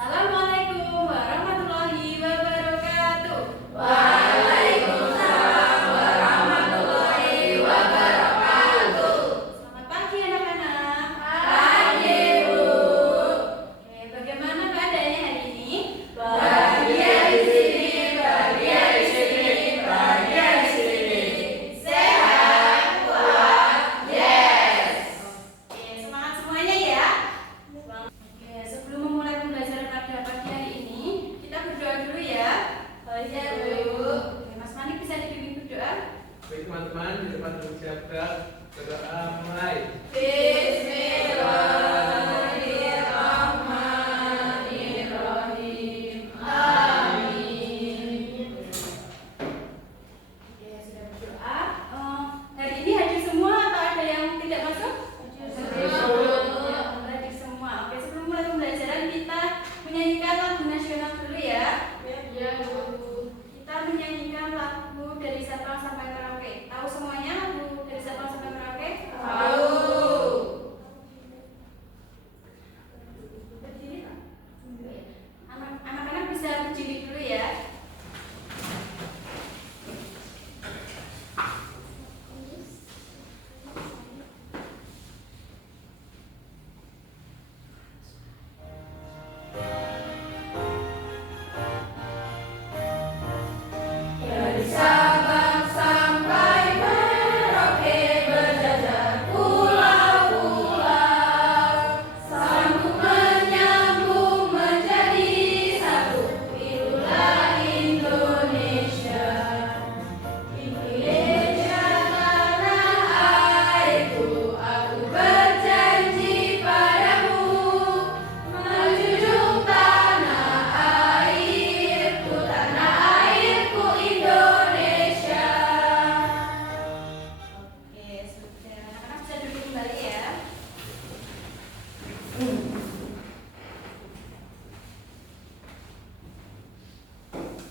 Assalamualaikum warahmatullahi wabarakatuh. Waalaikumsalam warahmatullahi wabarakatuh. Selamat pagi anak-anak. Pagi, Bu. Oke, bagaimana keadaannya hari ini? Bahagia di sini, bahagia di sini, bahagia di sini. Sehat, kuat, yes. Oke, semangat semuanya ya. Oke, sebelum memulai pembelajaran pada pagi hari ini, kita berdoa dulu ya. Ya, Bu. Oke, Mas Manik bisa dibimbing berdoa? Baik teman-teman, di depan mengucapkan berdoa mulai. Bismillahirrahmanirrahim. Amin. Oke, sudah berdoa. Hari ini hadir semua atau ada yang tidak masuk? Hadir semua. Oke, sebelum mulai pembelajaran kita menyanyikan lagu nasional dulu ya. Ya, Bu. Kita menyanyikan lagu dari Sabang sampai Merauke. Tahu semuanya lagu dari Sabang sampai Merauke? Tahu. Berdiri, Pak. Anak-anak bisa berdiri dulu ya. Dari Sabang sampai Merauke berjajar pulau-pulau, sambung menyambung menjadi satu, itulah Indonesia. Indonesia tanah airku, aku berjanji padamu, menjunjung tanah airku Indonesia. Oke, sudah. Anak-anak bisa duduk kembali ya.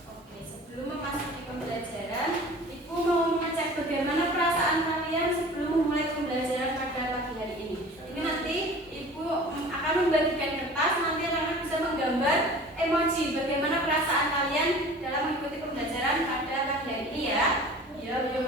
Oke, sebelum memasuki pembelajaran, Ibu mau mengecek bagaimana perasaan kalian sebelum memulai pembelajaran pada pagi hari ini. Ini nanti Ibu akan membagikan kertas, nanti anak-anak bisa menggambar emoji bagaimana perasaan kalian dalam mengikuti pembelajaran pada pagi hari ini ya. Ya, Bu.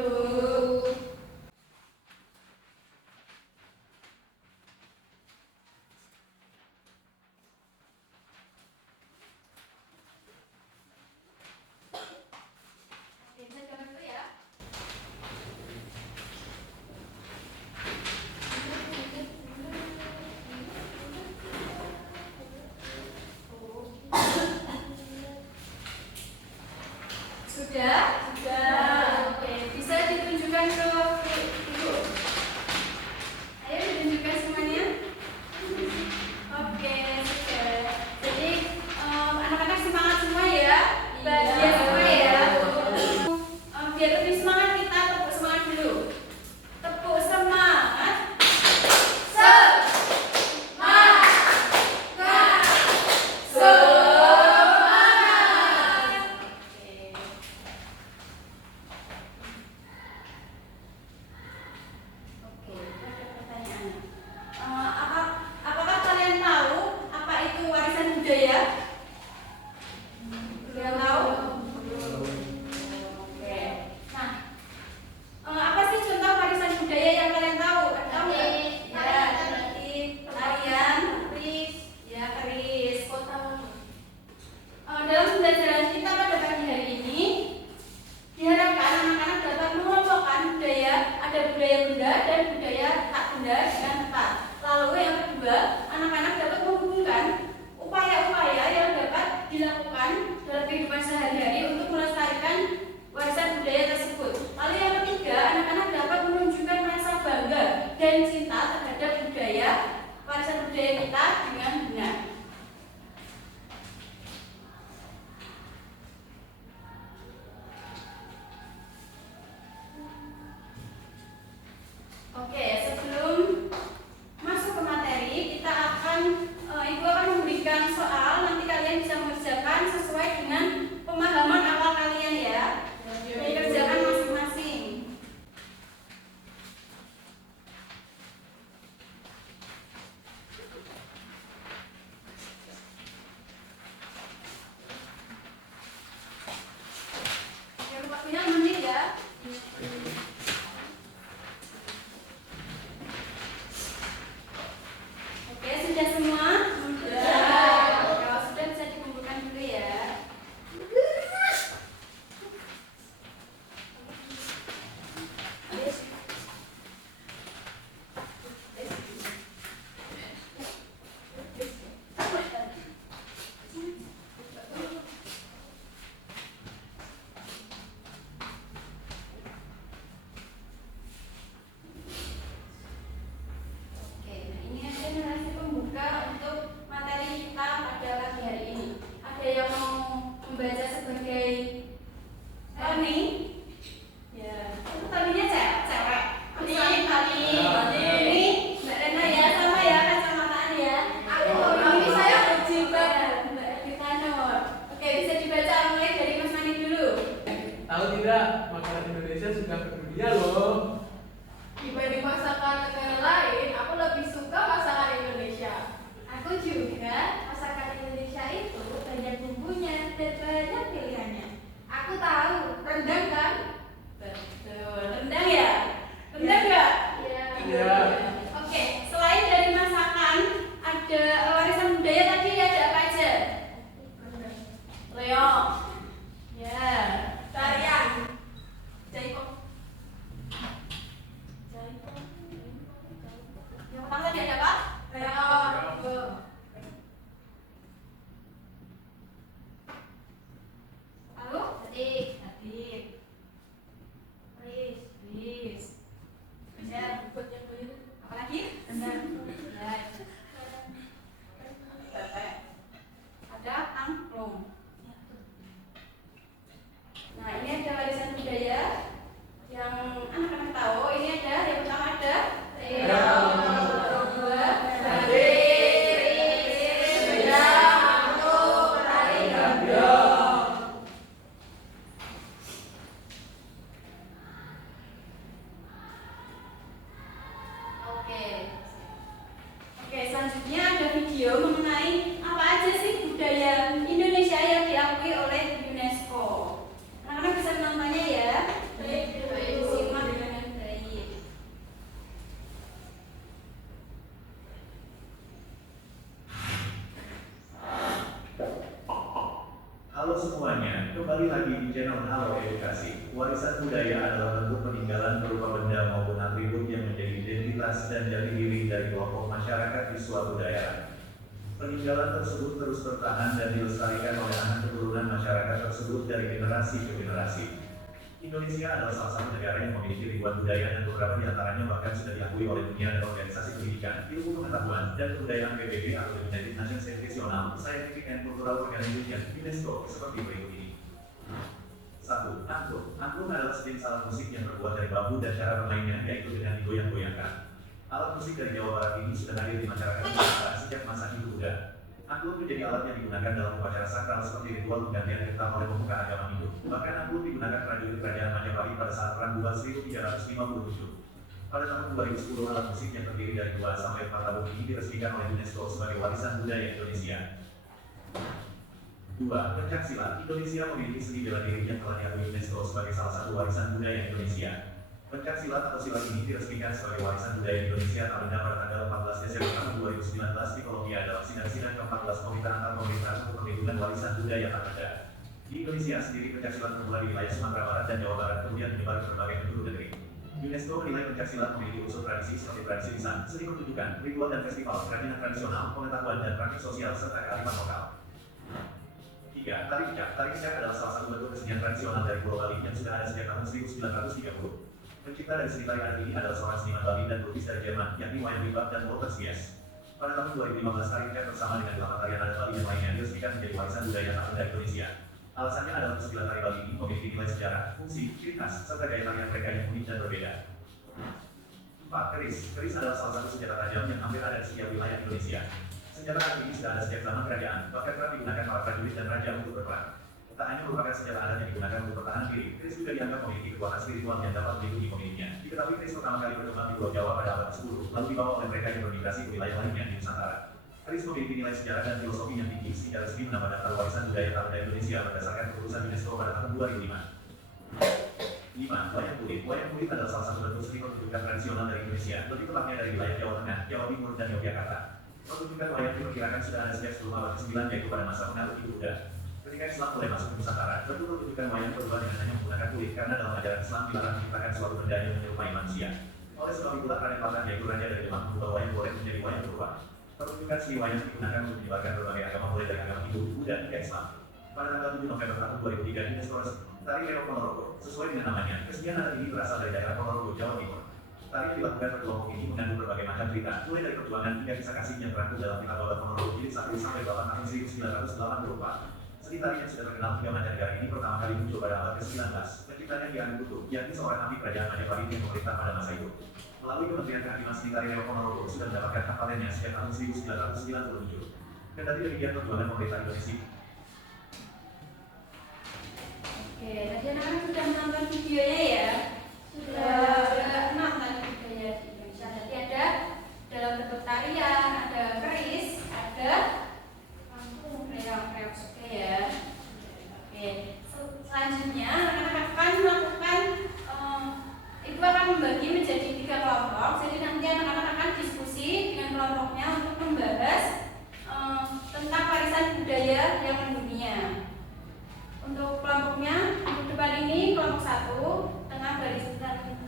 Oke, bisa gambar dulu ya. Sudah? Sudah. Oke, bisa ditunjukkan ke Ibu. Ayo ditunjukkan semuanya. Oke, sudah. Jadi anak-anak semangat semua ya. Bahagia semua ya. Biar lebih semangat kita tepuk semangat dulu. Tepuk semangat. Oke. Oke, ada pertanyaan. Apakah kalian tahu apa itu warisan budaya? Belum tahu? Oke. Nah, apa sih contoh warisan budaya yang kalian tahu? Tahu nggak? Ya, seperti tarian, keris. Dalam pembelajaran kita pada pagi hari ini, diharapkan anak-anak dapat mengelompokkan budaya, ada budaya benda dan budaya tak benda dengan tepat. Lalu yang kedua, anak-anak dapat menghubungkan upaya-upaya yang dapat dilakukan dalam kehidupan sehari-hari untuk melestarikan warisan budaya tersebut. Lalu yang ketiga, anak-anak dapat menunjukkan rasa bangga dan cinta terhadap budaya warisan budaya kita dengan benar. Oke, sebelum masuk ke materi, kita Ibu akan memberikan soal. Nanti kalian bisa mengerjakan sesuai dengan pemahaman awal kalian ya. Dikerjakan masing-masing. selanjutnya ada video mengenai apa aja sih budaya Indonesia yang diakui oleh UNESCO. Anak-anak bisa menontonnya ya. Simak dengan baik. Halo semuanya, kembali lagi di channel Halo Edukasi. Warisan budaya adalah bentuk peninggalan berupa benda maupun atribut yang menjadi identitas dan jati diri dari kelompok masyarakat di suatu daerah. Peninggalan tersebut terus bertahan dan dilestarikan oleh anak keturunan masyarakat tersebut dari generasi ke generasi. Indonesia adalah salah satu negara yang memiliki ribuan budaya dan beberapa di antaranya bahkan sudah diakui oleh dunia dan organisasi pendidikan, ilmu pengetahuan, dan kebudayaan PBB atau United Nations Educational, Scientific and Cultural Organization (UNESCO) seperti berikut ini. 1. Angklung. Angklung adalah sejenis alat musik yang terbuat dari bambu dan cara bermainnya yaitu dengan digoyang-goyangkan. Alat musik dari Jawa Barat ini sudah hadir di masyarakat Indonesia sejak masa Hindu Buddha. Angklung menjadi alat yang digunakan dalam upacara sakral seperti ritual penggantian getah oleh pemuka agama Hindu. Bahkan angklung digunakan prajurit kerajaan Majapahit pada saat Perang Bulan 1357. Pada tahun 2010, alat musik yang terdiri dari 2 sampai 4 tabung ini diresmikan oleh UNESCO sebagai warisan budaya Indonesia. 2. Pencak silat. Indonesia memiliki seni bela diri yang telah diakui UNESCO sebagai salah satu warisan budaya Indonesia. Pencak silat atau silat ini diresmikan sebagai warisan budaya Indonesia tak benda pada tanggal 14 Desember tahun 2019 di Kolombia dalam sidang-sidang ke-14 Komite Antar Pemerintah untuk Perlindungan Warisan Budaya tak benda. Di Indonesia sendiri pencak silat bermula di wilayah Sumatera Barat dan Jawa Barat kemudian menyebar ke berbagai penjuru negeri. UNESCO menilai pencak silat memiliki unsur tradisi seperti tradisi lisan, seni pertunjukan, ritual dan festival, kerajinan tradisional, pengetahuan dan praktik sosial serta kearifan lokal. 3. Tari kecak. Tari kecak adalah salah satu bentuk kesenian tradisional dari Pulau Bali yang sudah ada sejak tahun 1930. Pencipta dari seni tarian ini adalah seorang seniman Bali dan pelukis dari Jerman, yakni Wayan Limbach dan Walter Spies. Pada tahun 2015, tari kecak bersama dengan 8 tarian adat Bali yang lainnya diresmikan menjadi warisan budaya tak benda Indonesia. Alasannya adalah kesembilan tari Bali ini memiliki nilai sejarah, fungsi, ciri khas, serta gaya tarian mereka yang unik dan berbeda. 4. Keris. Keris adalah salah satu senjata tajam yang hampir ada di setiap wilayah Indonesia. Senjata tajam ini sudah ada sejak zaman kerajaan, bahkan kerap digunakan para prajurit dan raja untuk berperang. Tak hanya merupakan senjata adat yang digunakan untuk pertahanan diri, keris juga dianggap memiliki kekuatan spiritual yang dapat melindungi pemiliknya. Diketahui keris pertama kali berkembang di Pulau Jawa pada abad ke-10, lalu dibawa oleh mereka yang bermigrasi ke wilayah lainnya di Nusantara. Keris memiliki nilai sejarah dan filosofi yang tinggi, sehingga resmi menambah daftar warisan budaya tak benda Indonesia berdasarkan keputusan UNESCO pada tahun 2005. 5. Wayang kulit. Wayang kulit adalah salah satu bentuk seni pertunjukan tradisional dari Indonesia, lebih tepatnya dari wilayah Jawa Tengah, Jawa Timur, dan Yogyakarta. Pertunjukan wayang diperkirakan sudah ada sejak sebelum abad ke-9 yaitu pada masa pengaruh Hindu Buddha. Ketika Islam mulai masuk ke Nusantara, bentuk pertunjukan wayang berubah dengan hanya menggunakan kulit karena dalam ajaran Islam dilarang menciptakan suatu benda yang menyerupai manusia. Oleh sebab itulah Raden Patah yaitu raja dari Demak mengubah wayang golek menjadi wayang berubah. Pertunjukan seni wayang digunakan untuk menyebarkan berbagai agama mulai dari agama Hindu, Buddha, hingga Islam. Pada tanggal 7 November tahun 2003, UNESCO Tari Reok Ponorogo. Sesuai dengan namanya, kesenian adat ini berasal dari daerah Ponorogo, Jawa Timur. Tari yang dilakukan pada kelompok ini mengandung berbagai macam cerita, mulai dari perjuangan hingga kisah kasih yang terangkum dalam kitab Babat Ponorogo jilid 1 sampai 8 tahun 1984. Seni tari yang sudah terkenal hingga mancanegara ini pertama kali muncul pada abad ke-19. Penciptanya Ki Ageng Kutu, yakni seorang nabi kerajaan Majapahit yang memerintah pada masa itu. Melalui Kementerian Kehakiman Seni Tari Reok Ponorogo sudah mendapatkan hak patennya sejak tahun 1997. Kendati demikian perjuangan pemerintah Indonesia. Oke, tadi anak-anak sudah menonton videonya ya? Sudah 6 tadi budaya di Indonesia. Jadi ada dalam bentuk tarian, ada keris, ada reok-reok. Oke ya. Oke. Selanjutnya anak-anak akan melakukan ibu akan membagi menjadi 3 kelompok. Jadi nanti anak-anak akan diskusi dengan kelompoknya untuk membahas tentang warisan budaya yang mendunia. Untuk kelompoknya, untuk depan ini kelompok 1, tengah barisan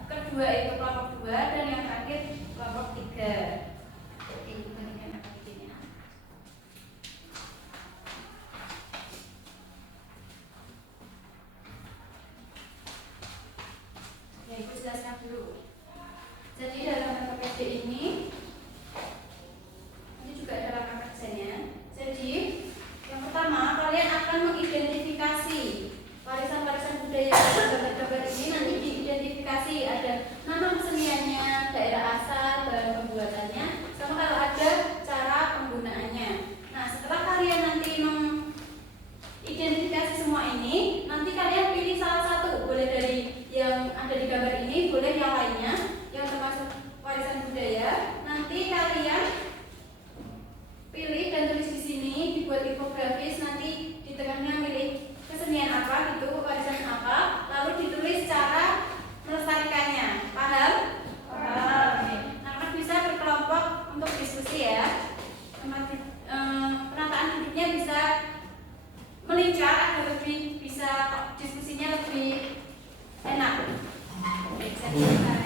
kedua itu kelompok 2, dan yang terakhir kelompok 3. Oke, ibu berikan aktivitasnya. Oke, ibu jelaskan dulu. Jadi dalam KPD ini juga ada langkah kerjanya. Jadi yang pertama, kalian akan mengidentifikasi warisan-warisan budaya gambar-gambar ini. Nanti diidentifikasi ada nama keseniannya, daerah asal, bahan pembuatannya, kelompok untuk diskusi ya. Penataan duduknya bisa melincar agar lebih bisa diskusinya lebih enak. Oke, bisa dilakukan.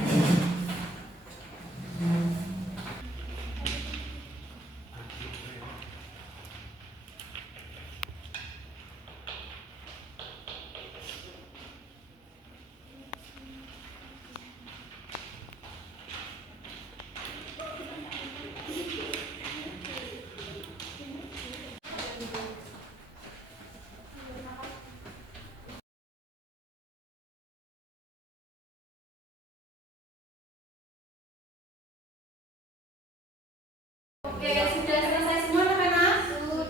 Oke, sudah selesai semua anak-anak? Sudah.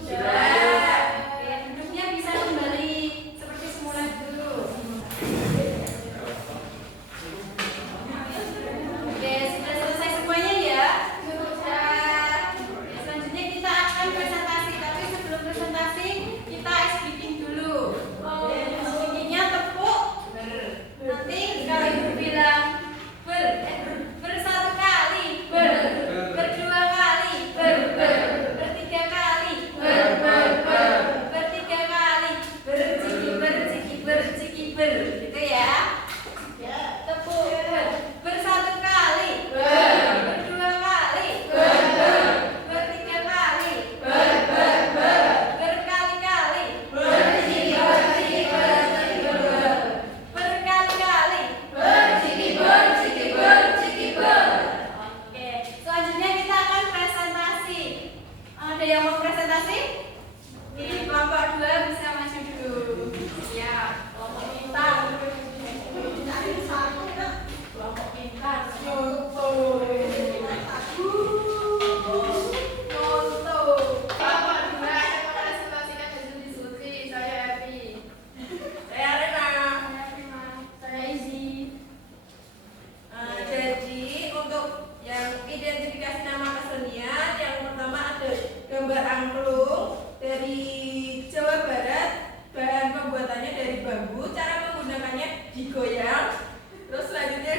Oke, duduknya bisa kembali seperti semula dulu. Oke, sudah selesai semuanya ya? Sudah. Oke, selanjutnya kita akan presentasi. Tapi sebelum presentasi, kita ice breaking dulu. Ice breakingnya tepuk. Nanti kalau ibu bilang bersatu kali, berdua kali, bertiga kali, bertiga kali, berciki, gitu ya. Tepuk, bersatu kali, berdua kali, bertiga kali, berkali-kali, berkali-kali. Oke, selanjutnya kita akan presentasi. Ada yang mau presentasi? Di kelompok 2 bisa maju dulu. Ya, kelompok pintar. Kelompok pintar. Foto. Kelompok 2 yang mepresentasikan hasil diskusi. Saya Evi. Saya Rena. Saya Izzy. Jadi untuk yang identifikasi nama kesenian, yang pertama ada gambar angklung dari Jawa Barat, bahan pembuatannya dari bambu, cara menggunakannya digoyang. Terus selanjutnya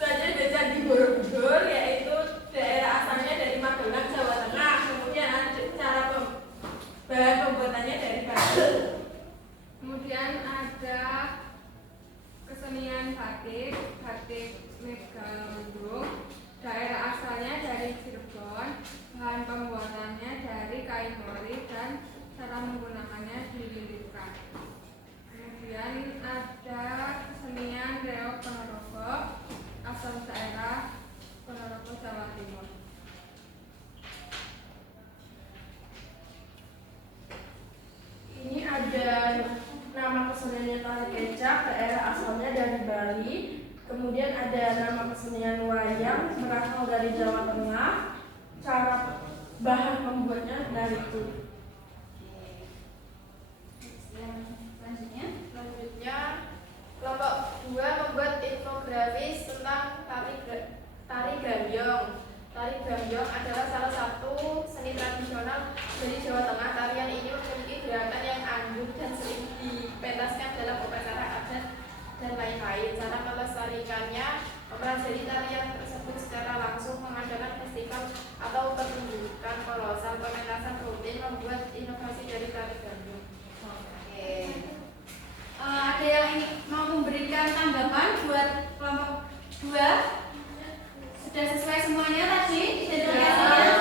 ada candi Borobudur, yaitu daerah asalnya dari Magelang, Jawa Tengah. Kemudian ada cara bahan pembuatannya dari bambu. Kemudian ada kesenian batik Megalundung, daerah asalnya dari Cirebon, bahan pembuatannya dari kain mori dan cara menggunakannya dililitkan. Kemudian ada kesenian reog Ponorogo, asal daerah Ponorogo, Jawa Timur. Ini ada nama kesenian tari kecak, daerah asalnya dari Bali. Kemudian ada nama kesenian wayang, berasal dari Jawa Tengah. Cara bahan pembuatnya dari kulit. Selanjutnya. Selanjutnya, kelompok 2 membuat infografis tentang tari gambyong. Tari gambyong adalah salah satu seni tradisional dari Jawa Tengah. Tarian ini memiliki gerakan yang anggun dan sering dipentaskan dalam upacara adat dan lain-lain. Cara melestarikannya mempelajari tarian tersebut secara langsung, mengadakan festival atau pertunjukan kolosal, pementasan rutin, membuat inovasi dari tari gambyong. Oke. Ada yang mau memberikan tanggapan buat kelompok 2? Sudah sesuai semuanya tadi identifikasinya?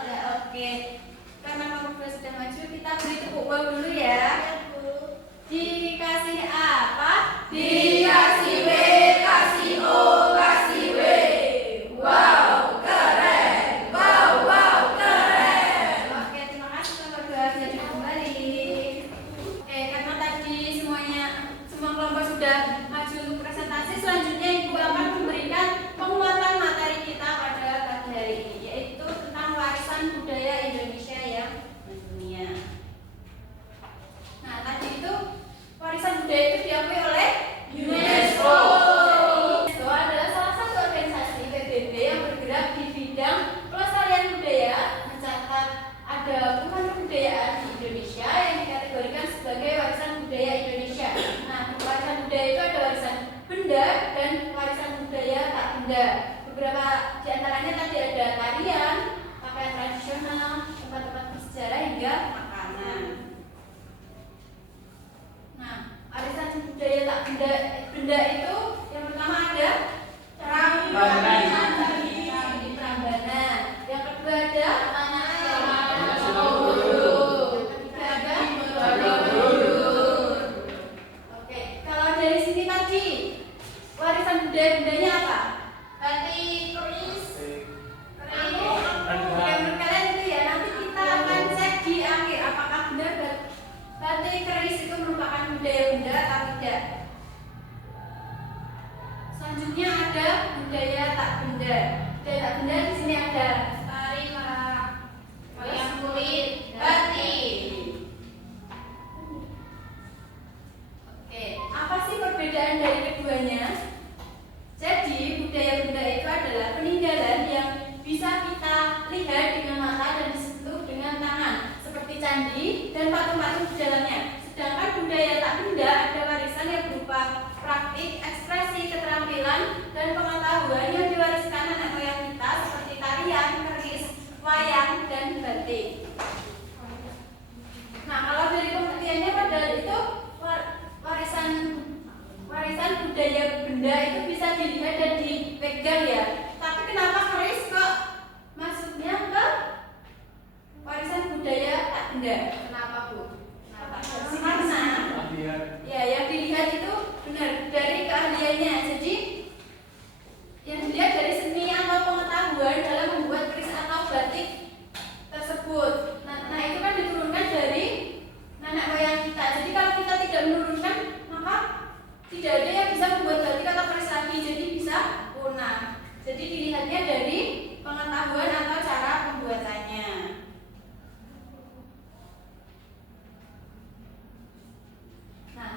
Sudah, oke. Karena kelompok 2 sudah maju, kita beri tepuk wow dulu ya. Dikasih apa? Dikasih W, kasih O, kasih W. Wow, keren. Wow, keren. Oke, terima kasih kelompok 2 bisa duduk kembali. Oke, karena tadi semua kelompok sudah maju untuk presentasi, selanjutnya Ibu akan memberikan penguatan materi kita benda. Beberapa di antaranya tadi ada tarian, pakaian tradisional, tempat-tempat bersejarah hingga makanan. Nah, warisan budaya tak benda itu yang pertama ada Prambanan. Yang kedua ada Borobudur. Yang ketiga ada Borobudur. Oke, kalau dari sini tadi warisan budaya-bendanya apa? Batik, keris, menurut kalian itu ya, nanti kita akan cek di akhir apakah benar batik keris itu merupakan budaya benda atau tidak. Selanjutnya ada budaya tak benda. Budaya tak benda di sini ada tari marak, wayang kulit, batik. Oke, apa sih perbedaan dari keduanya? Jadi budaya benda itu adalah peninggalan yang bisa kita lihat dengan mata dan disentuh dengan tangan, seperti candi dan patung-patung di dalamnya. Sedangkan budaya tak benda ada warisan yang berupa praktik, ekspresi, keterampilan, dan pengetahuan yang diwariskan nenek moyang kita seperti tarian, keris, wayang, dan batik. Nah, kalau dari pengertiannya padahal itu warisan budaya benda itu bisa dilihat dan dipegang ya. Tapi kenapa keris kok masuknya ke warisan budaya tak benda? Kenapa Bu? Karena ya yang dilihat itu benar dari keahliannya. Jadi yang dilihat dari seni atau pengetahuan dalam membuat keris atau batik tersebut. Nah itu kan diturunkan dari nenek moyang kita. Jadi kalau kita tidak menurunkan, maka tidak ada yang bisa membuat batik atau keris lagi. Jadi bisa punah. Jadi dilihatnya dari pengetahuan atau cara pembuatannya. Nah,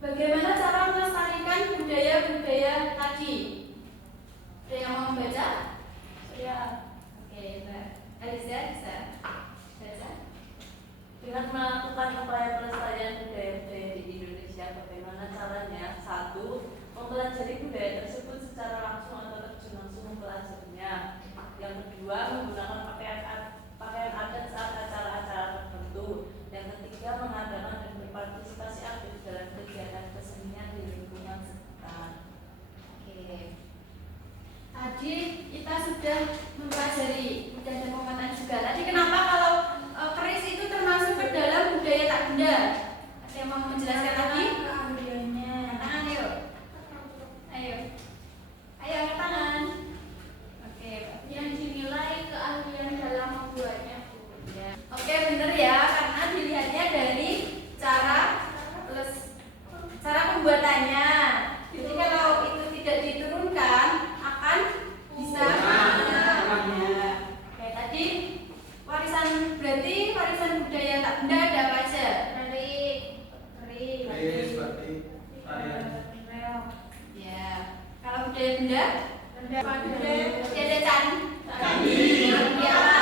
bagaimana cara melestarikan budaya-budaya tadi? Ada yang mau membaca? Ya. Oke, Mbak Aliza bisa baca? Dengan melakukan upaya pelestarian budaya-budaya di Indonesia, bagaimana caranya? 1. Mempelajari budaya tersebut secara langsung atau terjun langsung mempelajarinya. Yang kedua, menggunakan pakaian adat saat acara-acara tertentu. Yang ketiga, mengadakan dan berpartisipasi aktif dalam kegiatan kesenian di lingkungan sekitar. Oke. Tadi kita sudah mempelajari budaya dan penguatan juga. Tadi kenapa kalau keris itu termasuk ke dalam budaya tak benda? Ada yang mau menjelaskan lagi? Keahliannya. Tangan yuk. Ayo. Ayo angkat tangan. Oke. Yang dinilai keahlian dalam membuatnya. Ya. Oke, benar ya, karena dilihatnya dari cara pembuatannya. Jadi kalau itu tidak diturunkan akan bisa Oke, tadi berarti warisan budaya tak benda ada apa aja? keris, batik, tarian. Ya. Kalau budaya benda? Budaya candi. Candi. Ya.